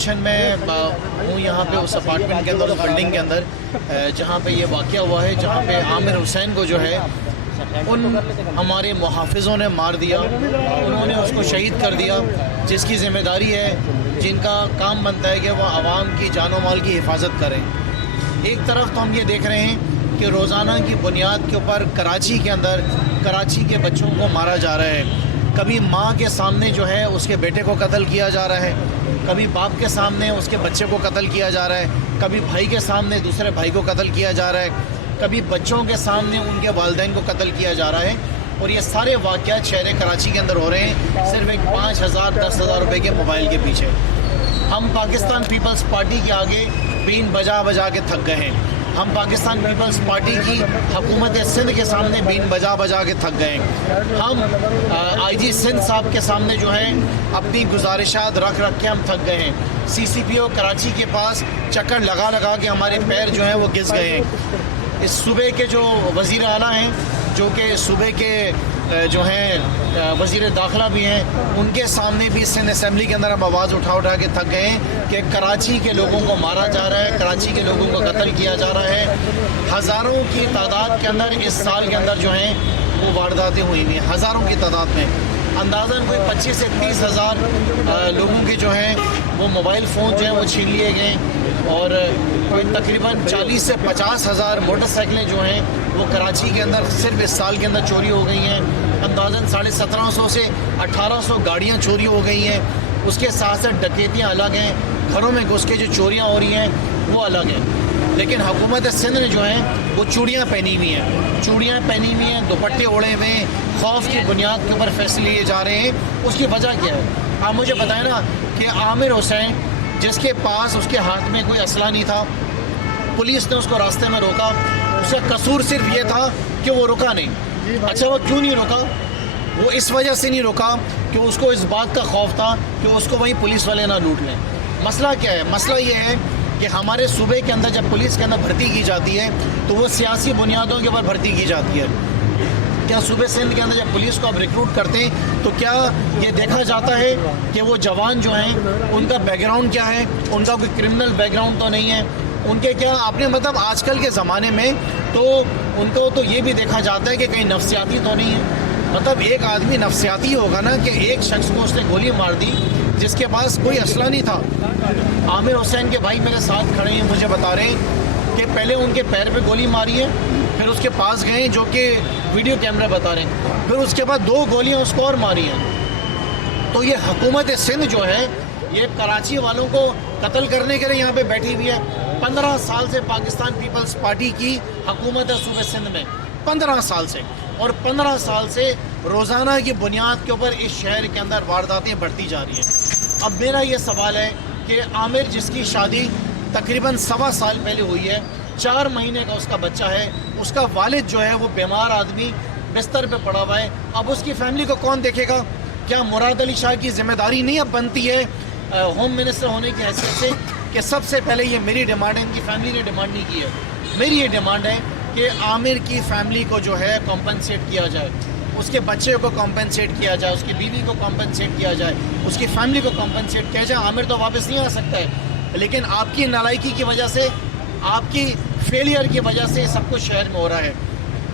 میں ہوں یہاں پہ اس اپارٹمنٹ کے اندر، اس بلڈنگ کے اندر جہاں پہ یہ واقعہ ہوا ہے، جہاں پہ عامر حسین کو جو ہے ان ہمارے محافظوں نے مار دیا، انہوں نے اس کو شہید کر دیا، جس کی ذمہ داری ہے، جن کا کام بنتا ہے کہ وہ عوام کی جان و مال کی حفاظت کریں۔ ایک طرف تو ہم یہ دیکھ رہے ہیں کہ روزانہ کی بنیاد کے اوپر کراچی کے اندر کراچی کے بچوں کو مارا جا رہا ہے۔ کبھی ماں کے سامنے جو ہے اس کے بیٹے کو قتل کیا جا رہا ہے، کبھی باپ کے سامنے اس کے بچے کو قتل کیا جا رہا ہے، کبھی بھائی کے سامنے دوسرے بھائی کو قتل کیا جا رہا ہے، کبھی بچوں کے سامنے ان کے والدین کو قتل کیا جا رہا ہے۔ اور یہ سارے واقعات شہر کراچی کے اندر ہو رہے ہیں صرف ایک 5,000 10,000 روپے کے موبائل کے پیچھے۔ ہم پاکستان پیپلز پارٹی کے آگے بین بجا بجا کے تھک گئے ہیں۔ ہم پاکستان پیپلز پارٹی کی حکومت سندھ کے سامنے بین بجا بجا کے تھک گئے ہیں۔ ہم آئی جی سندھ صاحب کے سامنے جو ہے اپنی گزارشات رکھ کے ہم تھک گئے ہیں۔ سی سی پی او کراچی کے پاس چکر لگا کے ہمارے پیر جو ہیں وہ گھس گئے ہیں۔ اس صوبے کے جو وزیر اعلیٰ ہیں، جو کہ صوبے کے جو ہیں وزیر داخلہ بھی ہیں، ان کے سامنے بھی سندھ اسمبلی کے اندر ہم آواز اٹھا کے تھک گئے ہیں کہ کراچی کے لوگوں کو مارا جا رہا ہے، کراچی کے لوگوں کو قتل کیا جا رہا ہے۔ ہزاروں کی تعداد کے اندر اس سال کے اندر جو ہیں وہ وارداتیں ہوئی ہیں، ہزاروں کی تعداد میں۔ اندازاً کوئی 25 سے 30 ہزار لوگوں کے جو ہیں وہ موبائل فون جو ہیں وہ چھین لیے گئے، اور کوئی تقریباً 40 سے 50 ہزار موٹر سائیکلیں جو ہیں وہ کراچی کے اندر صرف اس سال کے اندر چوری ہو گئی ہیں۔ اندازاً 1750 سے 1800 گاڑیاں چوری ہو گئی ہیں۔ اس کے ساتھ ساتھ ڈکیتیاں الگ ہیں، گھروں میں گھس کے جو چوریاں ہو رہی ہیں وہ الگ ہیں۔ لیکن حکومت سندھ نے جو ہیں وہ چوڑیاں پہنی ہوئی ہیں، دوپٹے اوڑے ہوئے ہیں، خوف کی بنیاد کے اوپر فیصلے لیے جا رہے ہیں۔ اس کی وجہ کیا ہے؟ آپ مجھے بتائیں نا کہ عامر حسین جس کے پاس اس کے ہاتھ میں کوئی اسلحہ نہیں تھا، پولیس نے اس کو راستے میں روکا، اس کا قصور صرف یہ تھا کہ وہ رکا نہیں۔ اچھا وہ کیوں نہیں رکا؟ وہ اس وجہ سے نہیں رکا کہ اس کو اس بات کا خوف تھا کہ اس کو وہیں پولیس والے نہ لوٹ لیں۔ مسئلہ کیا ہے؟ مسئلہ یہ ہے کہ ہمارے صوبے کے اندر جب پولیس کے اندر بھرتی کی جاتی ہے تو وہ سیاسی بنیادوں کے اوپر بھرتی کی جاتی ہے۔ کیا صوبے سندھ کے اندر جب پولیس کو آپ ریکروٹ کرتے ہیں تو کیا یہ دیکھا جاتا ہے کہ وہ جوان جو ہیں ان کا بیک گراؤنڈ کیا ہے؟ ان کا کوئی کرمنل بیک گراؤنڈ تو نہیں ہے؟ ان کے کیا آپ نے مطلب آج کل کے زمانے میں تو ان کو تو یہ بھی دیکھا جاتا ہے کہ کہیں نفسیاتی تو نہیں ہے؟ مطلب ایک آدمی نفسیاتی ہوگا نا کہ ایک شخص کو اس نے گولی مار دی جس کے پاس کوئی اسلحہ نہیں تھا۔ عامر حسین کے بھائی میرے ساتھ کھڑے ہیں، مجھے بتا رہے ہیں کہ پہلے ان کے پیر پہ گولی ماری ہے، پھر اس کے پاس گئے جو کہ ویڈیو کیمرہ بتا رہے ہیں، پھر اس کے بعد 2 گولیاں اس کو اور ماری ہیں۔ تو یہ حکومت سندھ جو ہے یہ کراچی والوں کو قتل کرنے کے لیے یہاں پہ بیٹھی ہوئی ہے۔ 15 سال سے پاکستان پیپلز پارٹی کی حکومت ہے صوبے سندھ میں، 15 سال سے، اور 15 سال سے روزانہ کی بنیاد کے اوپر اس شہر کے اندر وارداتیں بڑھتی جا رہی ہیں۔ اب میرا یہ سوال ہے کہ عامر جس کی شادی تقریباً 1.25 سال پہلے ہوئی ہے، 4 مہینے کا اس کا بچہ ہے، اس کا والد جو ہے وہ بیمار آدمی بستر پہ پڑا ہوا ہے، اب اس کی فیملی کو کون دیکھے گا؟ کیا مراد علی شاہ کی ذمہ داری نہیں اب بنتی ہے ہوم منسٹر ہونے کی حیثیت سے کہ سب سے پہلے یہ میری ڈیمانڈ ہے، ان کی فیملی نے ڈیمانڈ نہیں کی ہے، میری یہ ڈیمانڈ ہے کہ عامر کی فیملی کو جو ہے کمپنسیٹ کیا جائے، اس کے بچے کو کمپنسیٹ کیا جائے، اس کی بیوی کو کمپنسیٹ کیا جائے، اس کی فیملی کو کمپنسیٹ کیا جائے۔ عامر تو واپس نہیں آ سکتا ہے، لیکن آپ کی نالائکی کی وجہ سے، آپ کی فیلئر کی وجہ سے سب کچھ شہر میں ہو رہا ہے۔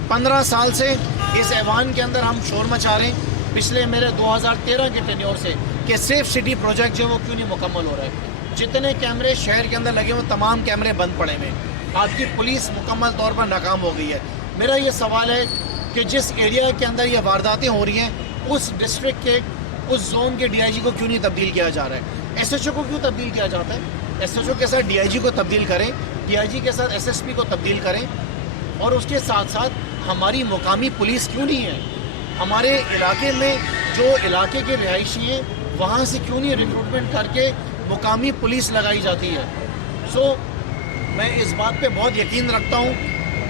15 سال سے اس ایوان کے اندر ہم شور مچا رہے ہیں پچھلے میرے 2013 کے ٹینیور سے کہ سیف سٹی پروجیکٹ جو ہے وہ کیوں نہیں مکمل ہو رہا ہے۔ جتنے کیمرے شہر کے اندر لگے ہوئے تمام کیمرے بند پڑے ہوئے، آپ کی پولیس مکمل طور پر ناکام ہو گئی ہے۔ میرا یہ سوال ہے کہ جس ایریا کے اندر یہ وارداتیں ہو رہی ہیں اس ڈسٹرکٹ کے اس زون کے ڈی آئی جی کو کیوں نہیں تبدیل کیا جا رہا ہے؟ ایس ایچ او کو کیوں تبدیل کیا جاتا ہے؟ ایس ایچ او کے ساتھ ڈی آئی جی کو تبدیل کریں، ڈی آئی جی کے ساتھ ایس ایس پی کو تبدیل کریں، اور اس کے ساتھ ساتھ ہماری مقامی پولیس کیوں نہیں ہے؟ ہمارے علاقے میں جو علاقے کے رہائشی ہیں وہاں سے کیوں نہیں ریکروٹمنٹ کر کے مقامی پولیس لگائی جاتی ہے؟ میں اس بات پہ بہت یقین رکھتا ہوں،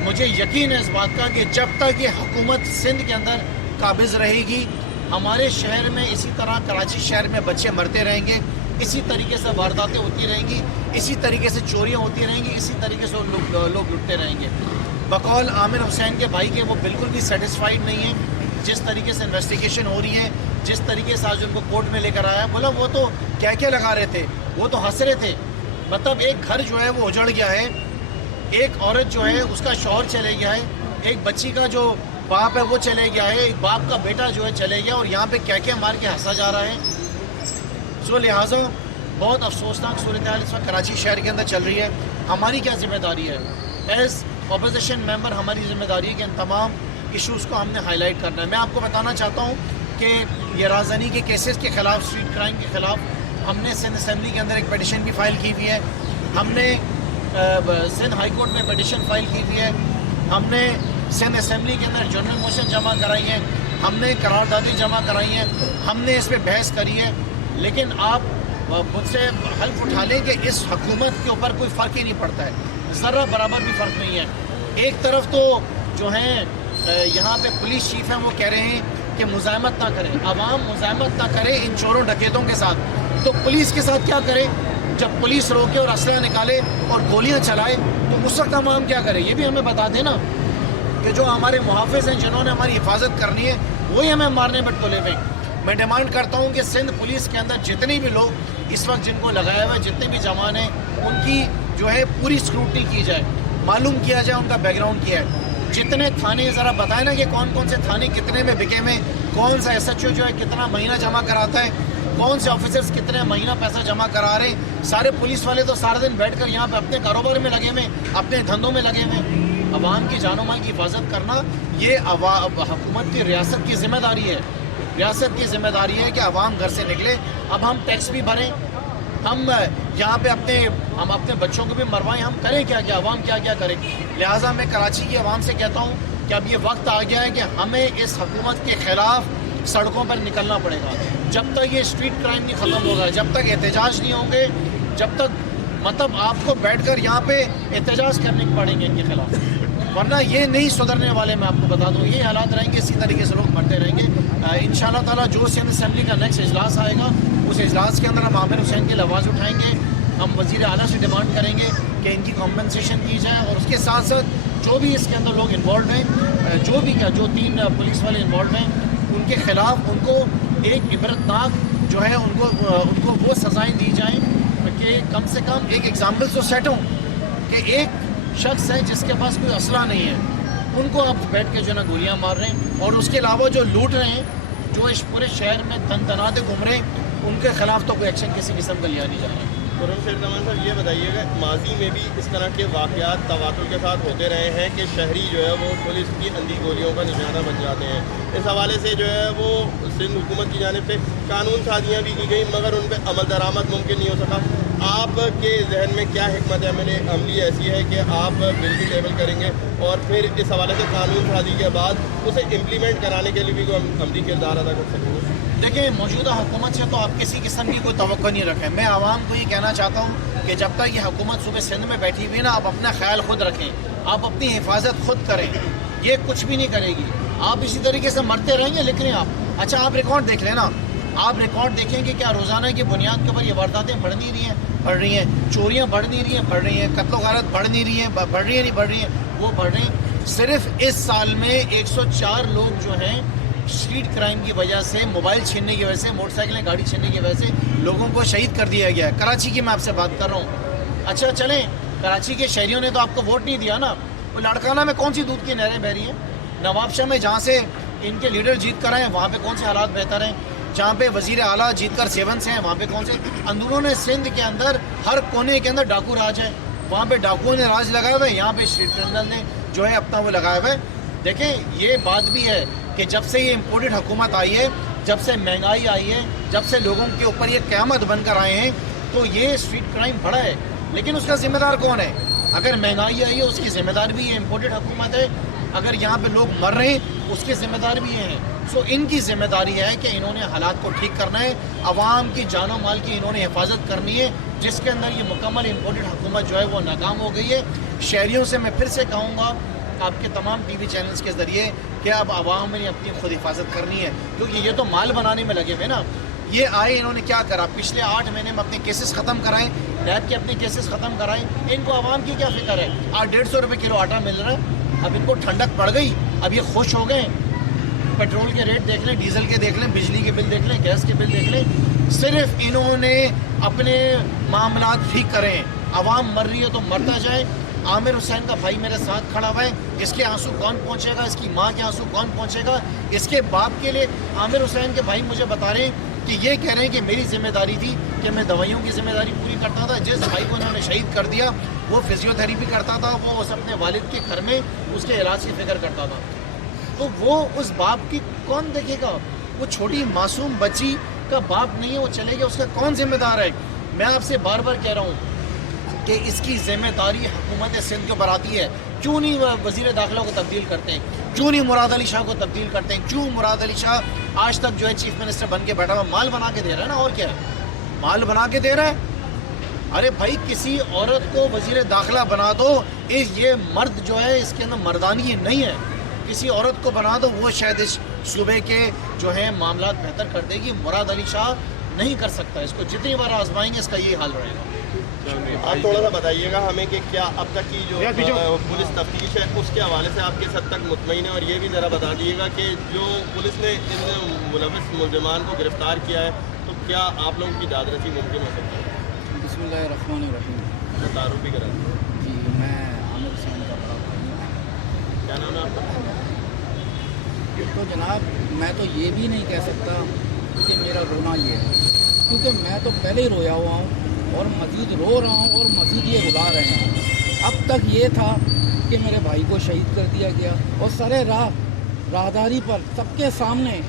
مجھے یقین ہے اس بات کا کہ جب تک یہ حکومت سندھ کے اندر قابض رہے گی، ہمارے شہر میں اسی طرح کراچی شہر میں بچے مرتے رہیں گے، اسی طریقے سے وارداتیں ہوتی رہیں گی، اسی طریقے سے چوریاں ہوتی رہیں گی، اسی طریقے سے لوگ لٹتے رہیں گے۔ بقول عامر حسین کے بھائی کے وہ بالکل بھی سیٹسفائیڈ نہیں ہیں جس طریقے سے انویسٹیگیشن ہو رہی ہے، جس طریقے سے آج ان کو کورٹ میں لے کر آیا۔ بولا وہ تو کیا لگا رہے تھے، وہ تو ہنس رہے تھے. مطلب ایک گھر جو ہے وہ اجڑ گیا ہے, ایک عورت جو ہے اس کا شوہر چلے گیا ہے, ایک بچی کا جو باپ ہے وہ چلے گیا ہے, ایک باپ کا بیٹا جو ہے چلے گیا, اور یہاں پہ کیا مار کے ہنسا جا رہا ہے. سو لہٰذا بہت افسوسناک صورتحال اس وقت کراچی شہر کے اندر چل رہی ہے. ہماری کیا ذمہ داری ہے ایز اپوزیشن ممبر؟ ہماری ذمہ داری ہے کہ ان تمام ایشوز کو ہم نے ہائی لائٹ کرنا ہے. میں آپ کو بتانا چاہتا ہوں کہ یہ رازدانی کے کیسز کے خلاف, اسٹریٹ کرائم کے خلاف ہم نے سندھ اسمبلی کے اندر ایک پیٹیشن بھی فائل کی ہوئی ہے. ہم نے سندھ ہائی کورٹ میں پیٹیشن فائل کی ہوئی ہے. ہم نے سندھ اسمبلی کے اندر جنرل موشن جمع کرائی ہے. ہم نے قراردادیں جمع کرائی ہیں. ہم نے اس پہ بحث کری ہے. لیکن آپ مجھ سے حلف اٹھا لیں کہ اس حکومت کے اوپر کوئی فرق ہی نہیں پڑتا ہے, ذرہ برابر بھی فرق نہیں ہے. ایک طرف تو جو ہیں یہاں پہ پولیس چیف ہیں وہ کہہ رہے ہیں کہ مزاحمت نہ کریں, عوام مزاحمت نہ کرے ان چوروں ڈکیتوں کے ساتھ. تو پولیس کے ساتھ کیا کرے؟ جب پولیس روکے اور اسلحہ نکالے اور گولیاں چلائے تو اس وقت عوام کیا کرے؟ یہ بھی ہمیں بتا دیں نا کہ جو ہمارے محافظ ہیں جنہوں نے ہماری حفاظت کرنی ہے وہی ہمیں مارنے پر تلے ہوئے. میں ڈیمانڈ کرتا ہوں کہ سندھ پولیس کے اندر جتنے بھی لوگ اس وقت جن کو لگایا ہوا ہے, جتنے بھی جوان ہیں, ان کی جو ہے پوری اسکروٹنی کی جائے, معلوم کیا جائے ان کا بیک گراؤنڈ کیا ہے. جتنے تھانے ذرا بتائیں نا کہ کون کون سے تھانے کتنے میں بکے ہوئے, کون سا ایس ایچ او جو ہے کتنا مہینہ جمع کراتا ہے, کون سے آفیسرز کتنے مہینہ پیسہ جمع کرا رہے ہیں. سارے پولیس والے تو سارا دن بیٹھ کر یہاں پہ اپنے کاروبار میں لگے ہوئے, اپنے دھندوں میں لگے ہوئے. عوام کی جان و مال کی حفاظت کرنا یہ حکومت کی, ریاست کی ذمہ داری ہے. ریاست کی ذمہ داری ہے کہ عوام گھر سے نکلے. اب ہم ٹیکس بھی بھریں, ہم یہاں پہ اپنے بچوں کو بھی مروائیں, ہم کریں کیا عوام کیا کریں. لہٰذا میں کراچی کی عوام سے کہتا ہوں کہ اب یہ وقت آ گیا ہے کہ ہمیں اس حکومت کے خلاف سڑکوں پر نکلنا پڑے گا. جب تک یہ اسٹریٹ کرائم نہیں ختم ہوگا, جب تک احتجاج نہیں ہوں گے, جب تک مطلب آپ کو بیٹھ کر یہاں پہ احتجاج کرنے پڑیں گے ان کے خلاف, ورنہ یہ نہیں سدھرنے والے. میں آپ کو بتا دوں یہ حالات رہیں گے, اسی طریقے سے لوگ مرتے رہیں گے. انشاءاللہ تعالیٰ جو سندھ اسمبلی کا نیکسٹ اجلاس آئے گا اس اجلاس کے اندر ہم عامر حسین کی آواز اٹھائیں گے. ہم وزیر اعلیٰ سے ڈیمانڈ کریں گے کہ ان کی کمپنسیشن کی جائے, اور اس کے ساتھ ساتھ جو بھی اس کے اندر لوگ انوالوڈ ہیں, جو 3 پولیس والے انوالوڈ ہیں, ان کے خلاف ان کو ایک عبرتناک جو ہے ان کو وہ سزائیں دی جائیں کہ کم سے کم ایک ایگزامپل تو سیٹ ہوں کہ ایک شخص ہے جس کے پاس کوئی اسلحہ نہیں ہے, ان کو آپ بیٹھ کے جو ہے نا گولیاں مار رہے ہیں, اور اس کے علاوہ جو لوٹ رہے ہیں, جو اس پورے شہر میں تناتے گھوم رہے ہیں, ان کے خلاف تو کوئی ایکشن کسی قسم کا لیا نہیں جا رہا. قرم شیر زمان صاحب یہ بتائیے کہ ماضی میں بھی اس طرح کے واقعات تواتر کے ساتھ ہوتے رہے ہیں کہ شہری جو ہے وہ پولیس کی اندھی گولیوں کا نشانہ بن جاتے ہیں. اس حوالے سے جو ہے وہ سندھ حکومت کی جانب سے قانون سازیاں بھی کی گئیں مگر ان پہ عمل درآمد ممکن نہیں ہو سکا. آپ کے ذہن میں کیا حکمت عملی ایسی ہے کہ آپ بل بھی ٹیبل کریں گے اور پھر اس حوالے سے قانون سازی کے بعد اسے امپلیمنٹ کرانے کے لیے بھی کوئی عملی کردار ادا کر سکیں گے؟ دیکھیں موجودہ حکومت سے تو آپ کسی قسم کی کوئی توقع نہیں رکھیں. میں عوام کو یہ کہنا چاہتا ہوں کہ جب تک یہ حکومت صوبے سندھ میں بیٹھی ہوئی نا, آپ اپنا خیال خود رکھیں, آپ اپنی حفاظت خود کریں. یہ کچھ بھی نہیں کرے گی, آپ اسی طریقے سے مرتے رہیں گے. لکھ لیں آپ, اچھا آپ ریکارڈ دیکھ لیں نا, آپ ریکارڈ دیکھیں کہ کیا روزانہ کی بنیاد کے اوپر یہ وارداتیں بڑھ رہی ہیں, چوریاں بڑھ رہی ہیں, قتل و غارت بڑھ رہی ہیں, وہ بڑھ رہی ہیں. صرف اس سال میں 104 لوگ جو ہیں اسٹریٹ کرائم کی وجہ سے, موبائل چھیننے کی وجہ سے, موٹر سائیکلیں گاڑی چھیننے کی وجہ سے لوگوں کو شہید کر دیا گیا ہے. کراچی کی میں آپ سے بات کر رہا ہوں. اچھا چلیں, کراچی کے شہریوں نے تو آپ کو ووٹ نہیں دیا نا, وہ لاڑکانہ میں کون سی دودھ کی نہریں بہ رہی ہیں, نواب شاہ میں جہاں سے ان کے لیڈر جیت کر ہیں وہاں پہ کون سے حالات بہتر ہیں, جہاں پہ وزیر اعلیٰ جیت کر 7 سے ہیں وہاں پہ کون سے, اندرون سندھ کے اندر ہر کونے کے اندر ڈاکو راج ہے, وہاں پہ ڈاکوؤں نے راج لگایا ہوا ہے, یہاں پہ اسٹریٹ کرمنل نے جو ہے اپنا وہ لگایا ہوا ہے. دیکھیں یہ بات بھی ہے کہ جب سے یہ امپورٹڈ حکومت آئی ہے, جب سے مہنگائی آئی ہے, جب سے لوگوں کے اوپر یہ قیامت بن کر آئے ہیں, تو یہ اسٹریٹ کرائم بڑھا ہے. لیکن اس کا ذمہ دار کون ہے؟ اگر مہنگائی آئی ہے اس کی ذمہ دار بھی یہ امپورٹڈ حکومت ہے, اگر یہاں پہ لوگ مر رہے ہیں اس کے ذمہ دار بھی یہ ہیں. سو ان کی ذمہ داری ہے کہ انہوں نے حالات کو ٹھیک کرنا ہے, عوام کی جان و مال کی انہوں نے حفاظت کرنی ہے, جس کے اندر یہ مکمل امپورٹڈ حکومت جو ہے وہ ناکام ہو گئی ہے. شہریوں سے میں پھر سے کہوں گا آپ کے تمام ٹی وی چینلز کے ذریعے کہ اب عوام نے اپنی خود حفاظت کرنی ہے, کیونکہ یہ تو مال بنانے میں لگے ہوئے نا. یہ آئے انہوں نے کیا کرا, پچھلے 8 مہینے میں اپنے کیسز ختم کرائیں, نیب کے اپنے کیسز ختم کرائیں. ان کو عوام کی کیا فکر ہے؟ 150 روپے کلو آٹا مل رہا ہے, اب ان کو ٹھنڈک پڑ گئی, اب یہ خوش ہو گئے. پیٹرول کے ریٹ دیکھ لیں, ڈیزل کے دیکھ لیں, بجلی کے بل دیکھ لیں, گیس کے بل دیکھ لیں, صرف انہوں نے اپنے معاملات ٹھیک کریں. عوام مر رہی ہے تو مرتا جائے. عامر حسین کا بھائی میرے ساتھ کھڑا ہوا ہے. اس کے آنسو کون پہنچے گا؟ اس کی ماں کے آنسو کون پہنچے گا؟ اس کے باپ کے لیے عامر حسین کے بھائی مجھے بتا رہے ہیں کہ یہ کہہ رہے ہیں کہ میری ذمہ داری تھی کہ میں دوائیوں کی ذمہ داری پوری کرتا تھا. جس بھائی کو انہوں نے شہید کر دیا وہ فزیو تھراپی کرتا تھا, وہ اس اپنے والد کے گھر میں اس کے علاج کی فکر کرتا تھا. تو وہ اس باپ کی کون دیکھے گا؟ وہ چھوٹی معصوم بچی کا باپ نہیں ہے, وہ چلے گیا, اس کا کون ذمہ دار ہے؟ میں آپ سے بار بار کہہ رہا ہوں کہ اس کی ذمہ داری حکومت سندھ کے اوپر آتی ہے. کیوں نہیں وزیر داخلہ کو تبدیل کرتے ہیں؟ کیوں نہیں مراد علی شاہ کو تبدیل کرتے ہیں؟ کیوں مراد علی شاہ آج تک جو ہے چیف منسٹر بن کے بیٹھا ہوا؟ مال بنا کے دے رہا ہے نا, اور کیا ہے؟ مال بنا کے دے رہا ہے. ارے بھائی کسی عورت کو وزیر داخلہ بنا دو, یہ مرد جو ہے اس کے اندر مردانی نہیں ہے. کسی عورت کو بنا دو, وہ شاید اس صوبے کے جو ہے معاملات بہتر کر دے گی. مراد علی شاہ نہیں کر سکتا. اس کو جتنی بار آزمائیں گے اس کا یہی حال رہے گا. آپ تھوڑا سا بتائیے گا ہمیں کہ کیا اب تک کی جو پولیس تفتیش ہے اس کے حوالے سے آپ کس حد تک مطمئن ہیں, اور یہ بھی ذرا بتا دیجیے گا کہ جو پولیس نے ان ملوث ملزمان کو گرفتار کیا ہے تو کیا آپ لوگوں کی داد رسی ممکن ہو سکتی ہے؟ بسم اللہ الرحمن الرحیم. تعارف بھی کرا دیں. جی میں عامر حسین کا بڑا بھائی ہوں. کیا نام ہے آپ کا؟ تو جناب میں تو یہ بھی نہیں کہہ سکتا کہ میرا رونا یہ ہے, کیونکہ میں تو پہلے ہی رویا ہوا ہوں اور مزید رو رہا ہوں اور مزید یہ رلا رہے ہیں. اب تک یہ تھا کہ میرے بھائی کو شہید کر دیا گیا اور سرے راہداری پر سب کے سامنے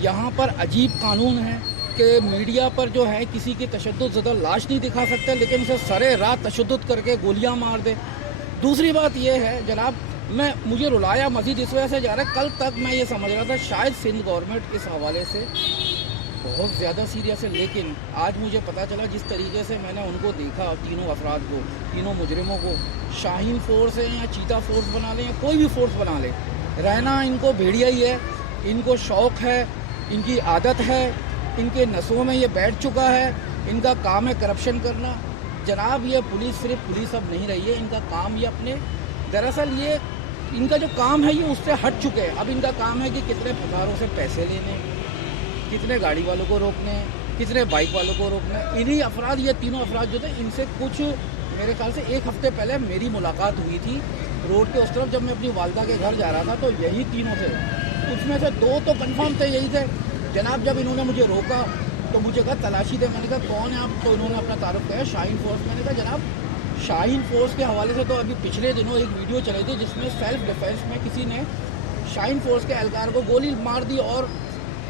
یہاں پر عجیب قانون ہے کہ میڈیا پر جو ہے کسی کی تشدد زدہ لاش نہیں دکھا سکتے, لیکن اسے سرے راہ تشدد کر کے گولیاں مار دے. دوسری بات یہ ہے جناب, مجھے رلایا مزید اس وجہ سے جا رہا ہے, کل تک میں یہ سمجھ رہا تھا شاید سندھ گورنمنٹ اس حوالے سے بہت زیادہ سیریس ہے, لیکن آج مجھے پتہ چلا جس طریقے سے میں نے ان کو دیکھا, تینوں افراد کو, تینوں مجرموں کو, شاہین فورس ہے یا چیتا فورس بنا لیں یا کوئی بھی فورس بنا لے, رہنا ان کو بھیڑیا ہی ہے. ان کو شوق ہے, ان کی عادت ہے, ان کے نسوں میں یہ بیٹھ چکا ہے, ان کا کام ہے کرپشن کرنا. جناب یہ پولیس صرف پولیس اب نہیں رہی ہے, ان کا کام یہ اپنے دراصل یہ ان کا جو کام ہے یہ اس سے ہٹ چکے ہیں. اب ان کا کام ہے کہ کتنے بازاروں سے پیسے لینے, کتنے گاڑی والوں کو روکنے, کتنے بائک والوں کو روکنا. انہی افراد, یہ تینوں افراد جو تھے, ان سے کچھ میرے خیال سے ایک ہفتے پہلے میری ملاقات ہوئی تھی روڈ کے اس طرف, جب میں اپنی والدہ کے گھر جا رہا تھا, تو یہی تینوں تھے. اس میں سے دو تو کنفرم تھے, یہی تھے. جناب جب انہوں نے مجھے روکا تو مجھے کہا تلاشی دے. میں نے کہا کون ہے آپ؟ تو انہوں نے اپنا تعارف کیا, شاہین فورس. میں نے کہا جناب شاہین فورس کے حوالے سے تو ابھی پچھلے دنوں ایک ویڈیو چلی تھی جس میں سیلف ڈیفینس میں کسی نے شاہین فورس کے اہلکار کو گولی مار دی, اور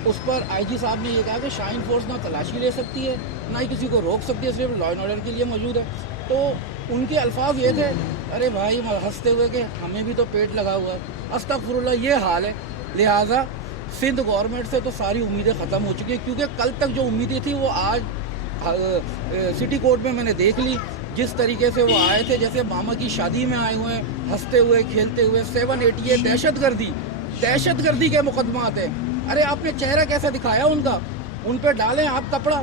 اس پر آئی جی صاحب نے یہ کہا کہ شاہین فورس نہ تلاشی لے سکتی ہے نہ ہی کسی کو روک سکتی ہے, صرف لا اینڈ آرڈر کے لیے موجود ہے. تو ان کے الفاظ یہ تھے, ارے بھائی ہنستے ہوئے کہ ہمیں بھی تو پیٹ لگا ہوا ہے. استغفر اللہ, یہ حال ہے. لہٰذا سندھ گورنمنٹ سے تو ساری امیدیں ختم ہو چکی ہیں, کیونکہ کل تک جو امیدیں تھیں وہ آج سٹی کورٹ میں نے دیکھ لی. جس طریقے سے وہ آئے تھے جیسے ماما کی شادی میں آئے ہوئے ہیں, ہنستے ہوئے کھیلتے ہوئے. 788 دہشت گردی کے مقدمات ہیں. ارے آپ نے چہرہ کیسا دکھایا ان کا, ان پہ ڈالیں آپ کپڑا,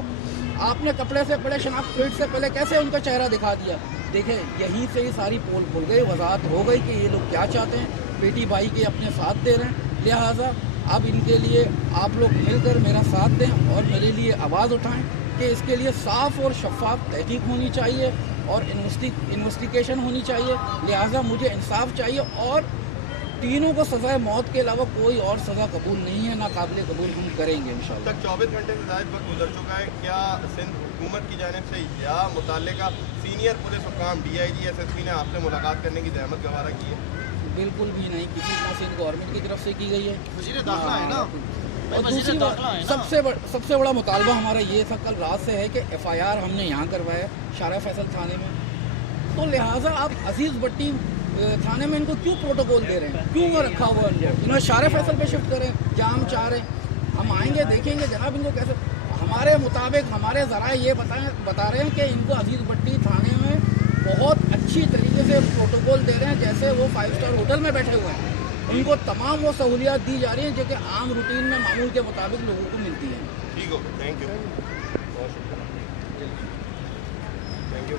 آپ نے کپڑے سے پہلے شناخت پلیٹ سے پہلے کیسے ان کا چہرہ دکھا دیا. دیکھیں یہیں سے ہی ساری پول کھل گئی, وضاحت ہو گئی کہ یہ لوگ کیا چاہتے ہیں. بیٹی بھائی کے اپنے ساتھ دے رہے ہیں, لہٰذا اب ان کے لیے آپ لوگ مل کر میرا ساتھ دیں اور میرے لیے آواز اٹھائیں کہ اس کے لیے صاف اور شفاف تحقیق ہونی چاہیے اور انویسٹیگیشن ہونی چاہیے. لہٰذا مجھے انصاف چاہیے اور تینوں کو سزائے موت کے علاوہ کوئی اور سزا قبول نہیں ہے, نہ قابل قبول ہم کریں گے انشاءاللہ. تک 24 گھنٹے سے زائد وقت گزر چکا ہے, کیا سندھ حکومت کی جانب سے یا متعلقہ سینئر پولیس حکام DIG SSP نے آپ سے ملاقات کرنے کی زحمت گوارا کی ہے؟ بالکل بھی نہیں, کسی طرح سندھ گورنمنٹ کی طرف سے کی گئی ہے. وزیر داخلہ ہے نا, اور دوسری بات سب سے بڑا مطالبہ ہمارا یہ تھا کل رات سے ہے کہ FIR ہم نے یہاں کروایا شارع فیصل تھانے میں, تو لہٰذا آپ عزیز بٹی تھانے میں ان کو کیوں پروٹوکول دے رہے ہیں, کیوں رکھا ہوا ہے انہیں شارع فیصل پہ شفٹ کریں, جہاں ہم چاہ رہے ہیں. ہم آئیں گے دیکھیں گے جناب ان کو کیسے, ہمارے مطابق ہمارے ذرائع یہ بتا رہے ہیں کہ ان کو عزیز بٹی تھانے میں بہت اچھی طریقے سے پروٹوکول دے رہے ہیں جیسے وہ 5 اسٹار ہوٹل میں بیٹھے ہوئے ہیں. ان کو تمام وہ سہولیات دی جا رہی ہیں جو کہ عام روٹین میں معمول کے مطابق لوگوں کو ملتی ہیں. ٹھیک ہو, تھینک یو, بہت شکریہ, تھینک یو.